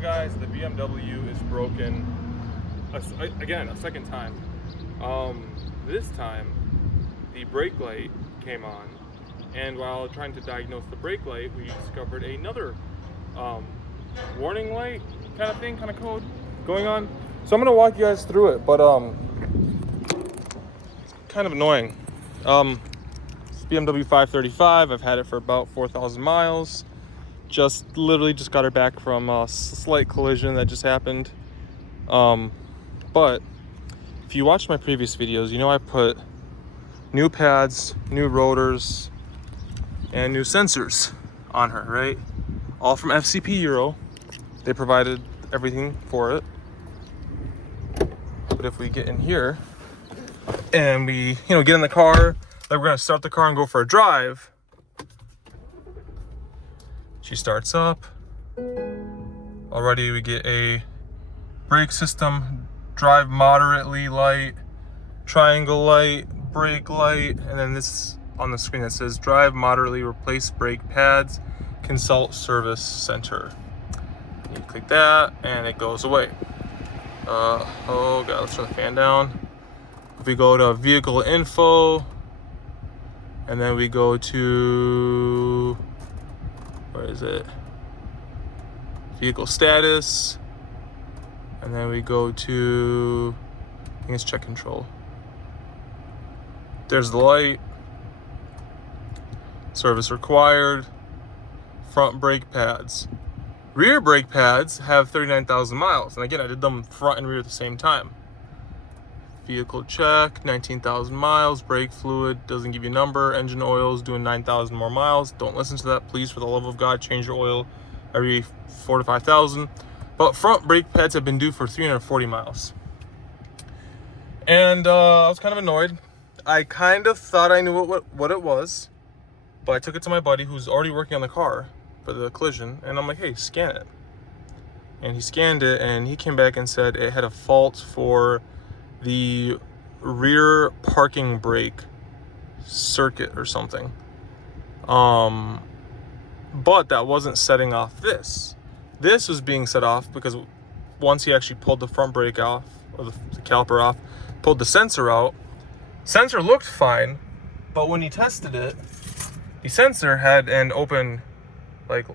guys, the BMW is broken again a second time. This time the brake light came on, and while trying to diagnose the brake light, we discovered another warning light kind of thing, kind of code going on. So I'm gonna walk you guys through it, but kind of annoying. It's BMW 535. I've had it for about 4,000 miles. Literally just got her back from a slight collision that just happened. But if you watched my previous videos, you know I put new pads, new rotors, and new sensors on her, right? All from FCP Euro. They provided everything for it. But if we get in here and we, get in the car, like we're gonna start the car and go for a drive, she starts up. Already we get a brake system, drive moderately light, triangle light, brake light, and then this on the screen that says drive moderately, replace brake pads, consult service center. You click that and it goes away. Oh god, let's turn the fan down. If we go to vehicle info, and then we go to, where is it? Vehicle status, and then we go to, I think it's check control. There's the light. Service required. Front brake pads. Rear brake pads have 39,000 miles. And again, I did them front and rear at the same time. Vehicle check, 19,000 miles. Brake fluid, doesn't give you a number. Engine oil is doing 9,000 more miles. Don't listen to that, please, for the love of God. Change your oil every 4,000 to 5,000. But front brake pads have been due for 340 miles. And I was kind of annoyed. I kind of thought I knew what it was. But I took it to my buddy who's already working on the car for the collision, and I'm like, hey, scan it. And he scanned it, and he came back and said it had a fault for the rear parking brake circuit or something. But that wasn't setting off this. This was being set off because once he actually pulled the front brake off, or the caliper off, pulled the sensor out, sensor looked fine, but when he tested it, the sensor had an open like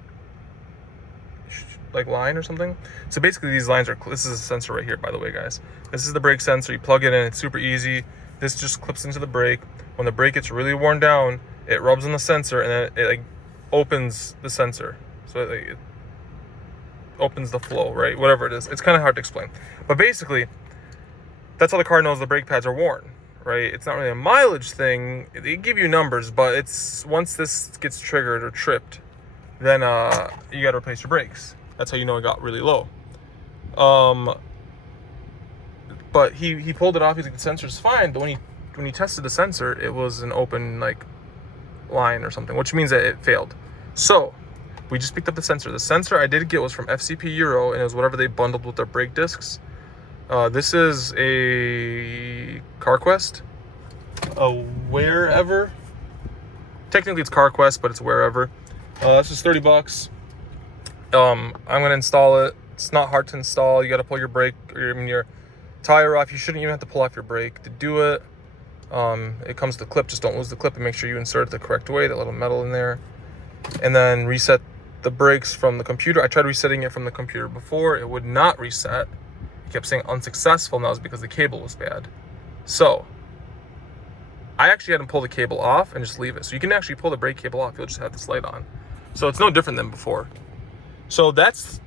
line or something. So basically these lines are, this is a sensor right here, by the way, guys. This is the brake sensor. You plug it in, it's super easy. This just clips into the brake. When the brake gets really worn down, it rubs on the sensor, and then it like opens the sensor. So it opens the flow, right? Whatever it is. It's kind of hard to explain. But basically, that's how the car knows the brake pads are worn, right? It's not really a mileage thing. They give you numbers, but it's once this gets triggered or tripped, then you got to replace your brakes. That's how you know it got really low. But he pulled it off. He's like, the sensor's fine. But when he tested the sensor, it was an open line or something, which means that it failed. So we just picked up the sensor. The sensor I did get was from FCP Euro, and it was whatever they bundled with their brake discs. This is a CarQuest, a Wherever. Technically it's CarQuest, but it's Wherever. It's just $30. I'm gonna install it. It's not hard to install. You got to pull your brake, your tire off. You shouldn't even have to pull off your brake to do it. It comes with the clip. Just don't lose the clip, and make sure you insert it the correct way. That little metal in there, and then reset the brakes from the computer. I tried resetting it from the computer before. It would not reset. It kept saying unsuccessful, and that was because the cable was bad. So I actually had to pull the cable off and just leave it. So you can actually pull the brake cable off. You'll just have this light on. So it's no different than before. So that's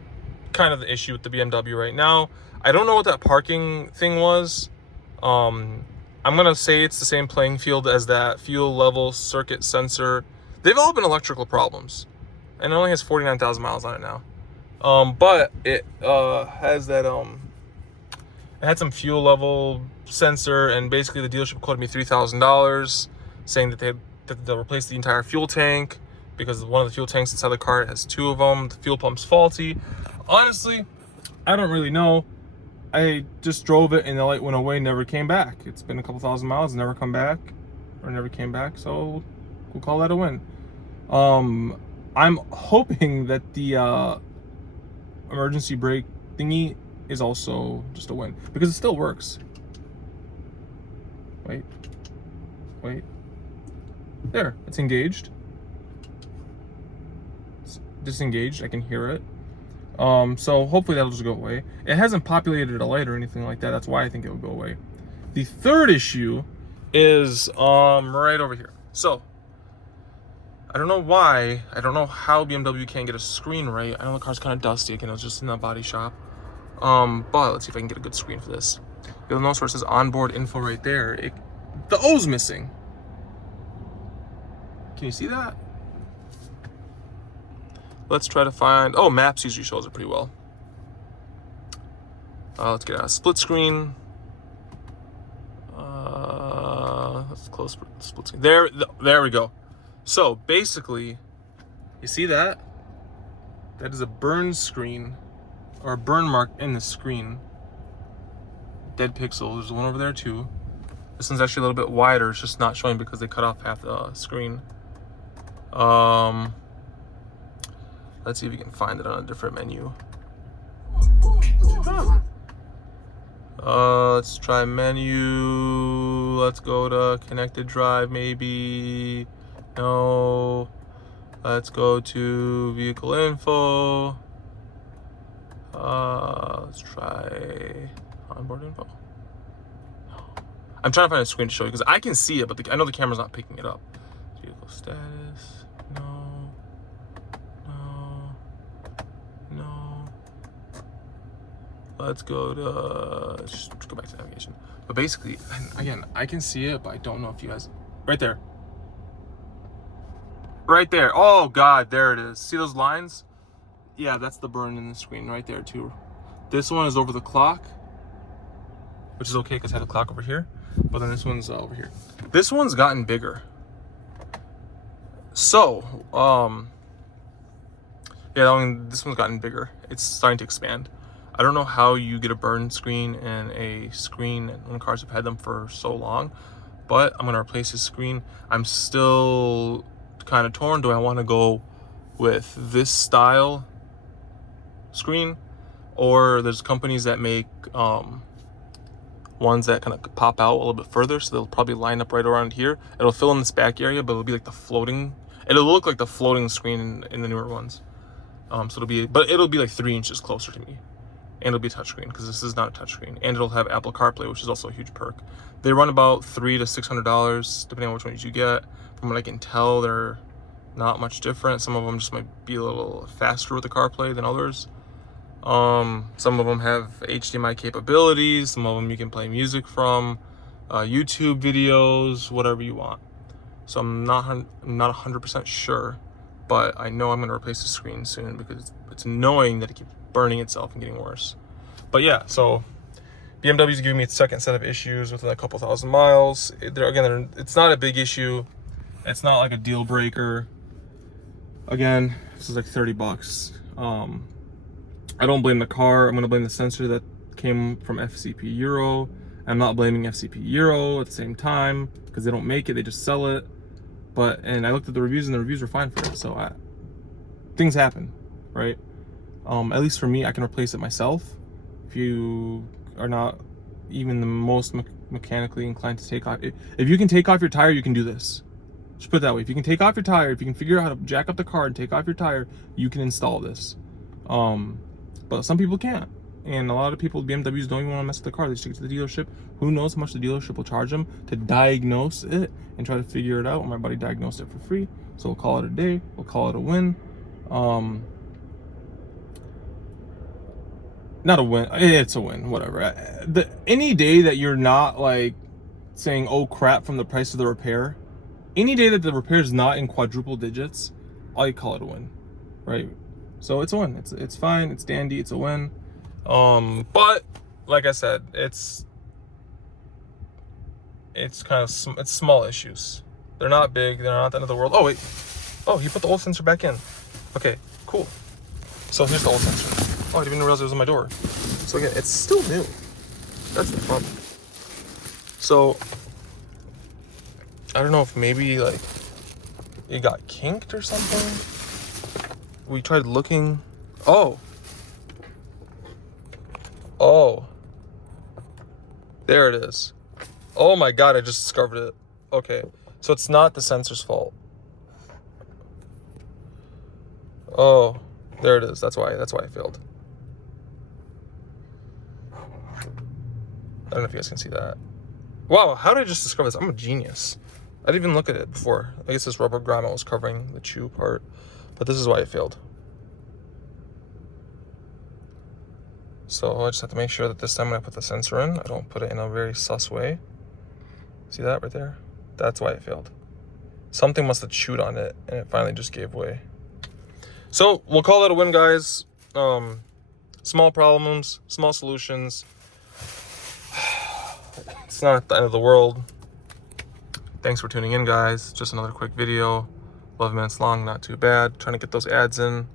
kind of the issue with the BMW right now. I don't know what that parking thing was. I'm gonna say it's the same playing field as that fuel level circuit sensor. They've all been electrical problems, and it only has 49,000 miles on it now. But it has that it had some fuel level sensor, and basically the dealership quoted me $3,000, saying that they'll replace the entire fuel tank, because one of the fuel tanks inside the car has two of them. The fuel pump's faulty. Honestly, I don't really know. I just drove it and the light went away, never came back. It's been a couple thousand miles, never came back, so we'll call that a win. I'm hoping that the emergency brake thingy is also just a win because it still works. Wait. There, it's engaged. It's disengaged, I can hear it. So hopefully that'll just go away. It hasn't populated a light or anything like that. That's why I think it will go away. The third issue is right over here. So I don't know why. I don't know how BMW can't get a screen right. I know the car's kind of dusty. Again, it was just in the body shop. But let's see if I can get a good screen for this. You'll notice where it says onboard info right there. The O's missing. Can you see that? Let's try to find, oh, maps usually shows it pretty well. Let's get a split screen. Let's close split screen. There we go. So basically, you see that? That is a burn screen, or a burn mark in the screen. Dead pixel, there's one over there too. This one's actually a little bit wider, it's just not showing because they cut off half the screen. Let's see if you can find it on a different menu. Let's try menu. Let's go to connected drive, maybe. No. Let's go to vehicle info. Let's try onboard info. No. I'm trying to find a screen to show you because I can see it, but I know the camera's not picking it up. Vehicle status. No. Let's go to, just go back to navigation. But basically, again, I can see it, but I don't know if you guys, right there. Right there. Oh God, there it is. See those lines? Yeah, that's the burn in the screen right there too. This one is over the clock, which is okay because I had a clock over here. But then this one's over here. This one's gotten bigger. So, yeah, I mean, this one's gotten bigger. It's starting to expand. I don't know how you get a burn screen and a screen when cars have had them for so long, but I'm gonna replace this screen. I'm still kind of torn. Do I want to go with this style screen, or there's companies that make ones that kind of pop out a little bit further, so they'll probably line up right around here. It'll fill in this back area, but it'll be like the floating. It'll look like the floating screen in the newer ones. So it'll be like 3 inches closer to me, and it'll be a touchscreen because this is not a touchscreen, and it'll have Apple CarPlay, which is also a huge perk. They run about $300 to $600 depending on which ones you get. From what I can tell, they're not much different. Some of them just might be a little faster with the CarPlay than others. Some of them have HDMI capabilities. Some of them you can play music from, YouTube videos, whatever you want. So I'm not 100% sure, but I know I'm going to replace the screen soon because it's annoying that it keeps burning itself and getting worse. But yeah, so BMW's giving me its second set of issues within a couple thousand miles. It's not a big issue. It's not like a deal breaker. Again, this is like $30. I don't blame the car. I'm going to blame the sensor that came from FCP Euro. I'm not blaming FCP Euro at the same time because they don't make it, they just sell it. And I looked at the reviews and the reviews were fine for it. So things happen, right? At least for me, I can replace it myself. If you are not even the most mechanically inclined to take off, if you can take off your tire, you can do this. Just put it that way. If you can take off your tire, if you can figure out how to jack up the car and take off your tire, you can install this. But some people can't. And a lot of people, BMWs, don't even want to mess with the car. They just take it to the dealership. Who knows how much the dealership will charge them to diagnose it and try to figure it out. My buddy diagnosed it for free. So we'll call it a day. We'll call it a win. Not a win. It's a win. Whatever. Any day that you're not like saying, oh crap, from the price of the repair, any day that the repair is not in quadruple digits, I call it a win, right? So it's a win. It's fine. It's dandy. It's a win. But like I said, it's kind of it's small issues. They're not big. They're not the end of the world. Oh wait. Oh, he put the old sensor back in. Okay, cool. So here's the old sensor. Oh, I didn't even realize it was on my door. So again, it's still new. That's the problem. So I don't know if maybe like it got kinked or something. We tried looking. Oh, There it is. Oh my God, I just discovered it. Okay, so it's not the sensor's fault. Oh, there it is. That's why I failed. I don't know if you guys can see that. Wow, how did I just discover this? I'm a genius. I didn't even look at it before. I guess this rubber grommet was covering the chew part, but this is why it failed. So I just have to make sure that this time when I put the sensor in, I don't put it in a very sus way. See that right there? That's why it failed. Something must have chewed on it and it finally just gave way. So we'll call that a win, guys. Small problems, small solutions. It's not the end of the world. Thanks for tuning in, guys. Just another quick video. 11 minutes long, not too bad. Trying to get those ads in.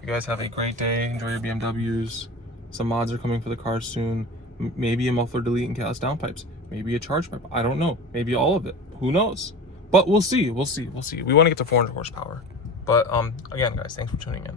You guys have a great day. Enjoy your BMWs. Some mods are coming for the car soon. Maybe a muffler delete and callus downpipes. Maybe a charge pipe. I don't know. Maybe all of it. Who knows? But we'll see. We'll see. We want to get to 400 horsepower. But again, guys, thanks for tuning in.